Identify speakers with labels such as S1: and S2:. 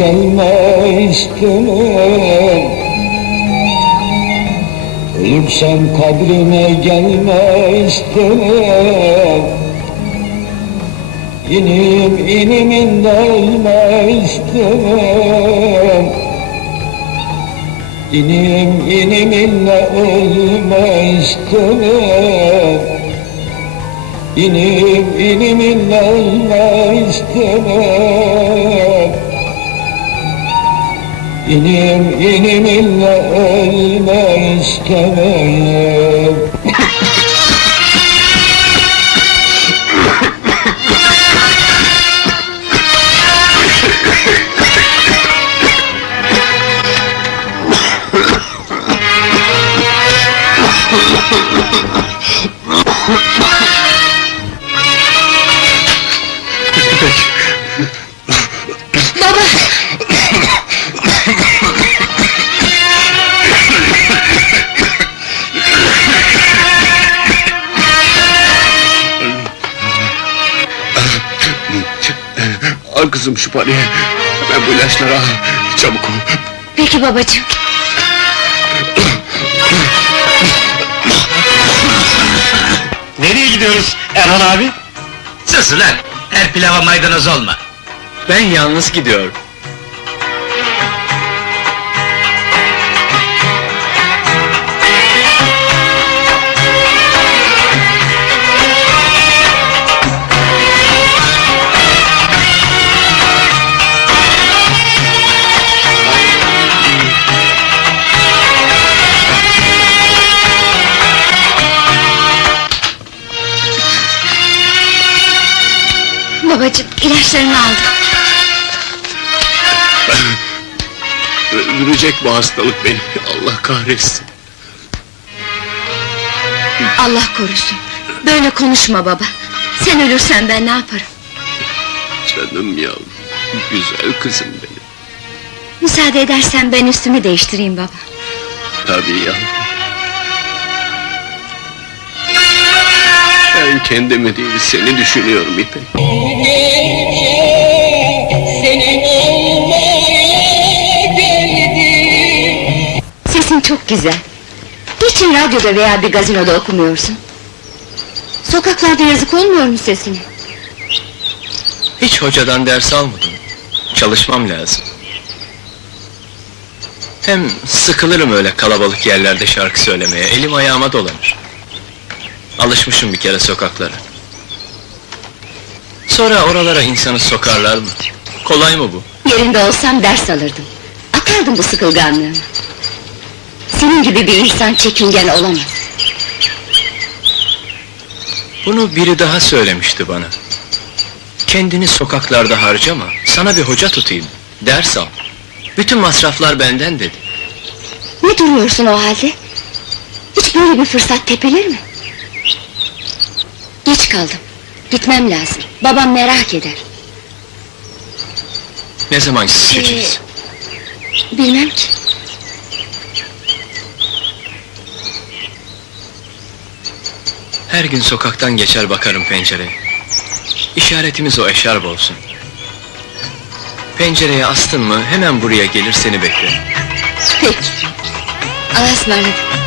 S1: Gelme üstüme Ölürsem kabrime gelme üstüme İnim inimin ölme üstüme İnim iniminle ölme üstüme İnim iniminle ölme üstüme İnim iniminle ölme istemem
S2: Baba!
S3: Kızım şu parayı. Ben bu ilaçları al. Çabuk ol.
S2: Peki babacığım.
S4: Nereye gidiyoruz Erhan abi?
S5: Sus ulan! Her pilava maydanoz olma!
S4: Ben yalnız gidiyorum.
S2: Babacığım ilaçlarını aldım.
S3: Öldürecek bu hastalık beni. Allah kahretsin.
S2: Allah korusun. Böyle konuşma baba. Sen ölürsen ben ne yaparım?
S3: Canım yavrum. Güzel kızım benim.
S2: Müsaade edersen ben üstümü değiştireyim baba.
S3: Tabii yavrum. Ben kendimi değil seni düşünüyorum İpek.
S2: Güzel. Niçin radyoda veya bir gazinoda okumuyorsun? Sokaklarda yazık olmuyor mu sesine?
S4: Hiç hocadan ders almadım. Çalışmam lazım. Hem sıkılırım öyle kalabalık yerlerde şarkı söylemeye. Elim ayağıma dolanır. Alışmışım bir kere sokaklara. Sonra oralara insanı sokarlar mı? Kolay mı bu?
S2: Yerinde olsam ders alırdım. Atardım bu sıkılganlığımı. Senin gibi bir insan çekingen olamaz.
S4: Bunu biri daha söylemişti bana. Kendini sokaklarda harcama, sana bir hoca tutayım, ders al. Bütün masraflar benden dedi.
S2: Ne duruyorsun o halde? Hiç böyle bir fırsat tepilir mi? Geç kaldım. Gitmem lazım. Babam merak eder.
S4: Ne zaman gideceğiz?
S2: Bilmem ki.
S4: Her gün sokaktan geçer bakarım pencereye. İşaretimiz o eşarp olsun. Pencereye astın mı hemen buraya gelir seni beklerim.
S2: Peki. Allah'a ısmarladık.